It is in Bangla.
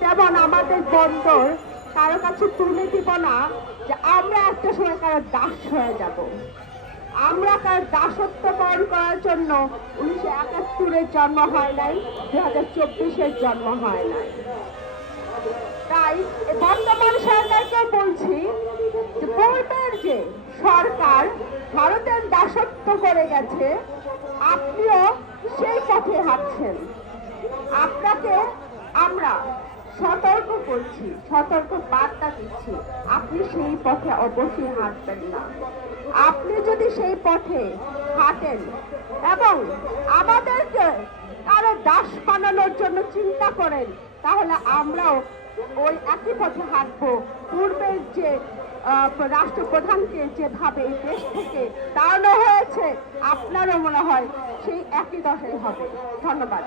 তেমন আমাদের বন্দর, কারও কাছে তুলে দিব না যে আমরা একটা সময় কারও দাস হয়ে যাব। আমরা কার দাসত্ব বরণ করার জন্য উনিশশো একাত্তরের জন্ম হয় নাই দু হাজার চব্বিশের জন্ম হয় নাই। তাই বর্তমান সরকারকে বলছি যে পূর্বের যে সরকার, ভারতের দাসত্ব করে গেছে, আপনিও সেই পথে হাঁটছেন আপনাকে আমরা সতর্ক করছি, সতর্ক বার্তা দিচ্ছি। আপনি সেই পথে অবশ্যই হাঁটবেন না। আপনি যদি সেই পথে হাঁটেন এবং আমাদেরকে কারও দাস বানানোর জন্য চিন্তা করেন, তাহলে আমরাও ওই একই পথে হাঁটবো। পূর্বের যে রাষ্ট্রপ্রধানকে যেভাবে এই দেশ থেকে তাড়ানো হয়েছে, আপনারও মনে হয় সেই একই দশাই হবে। ধন্যবাদ।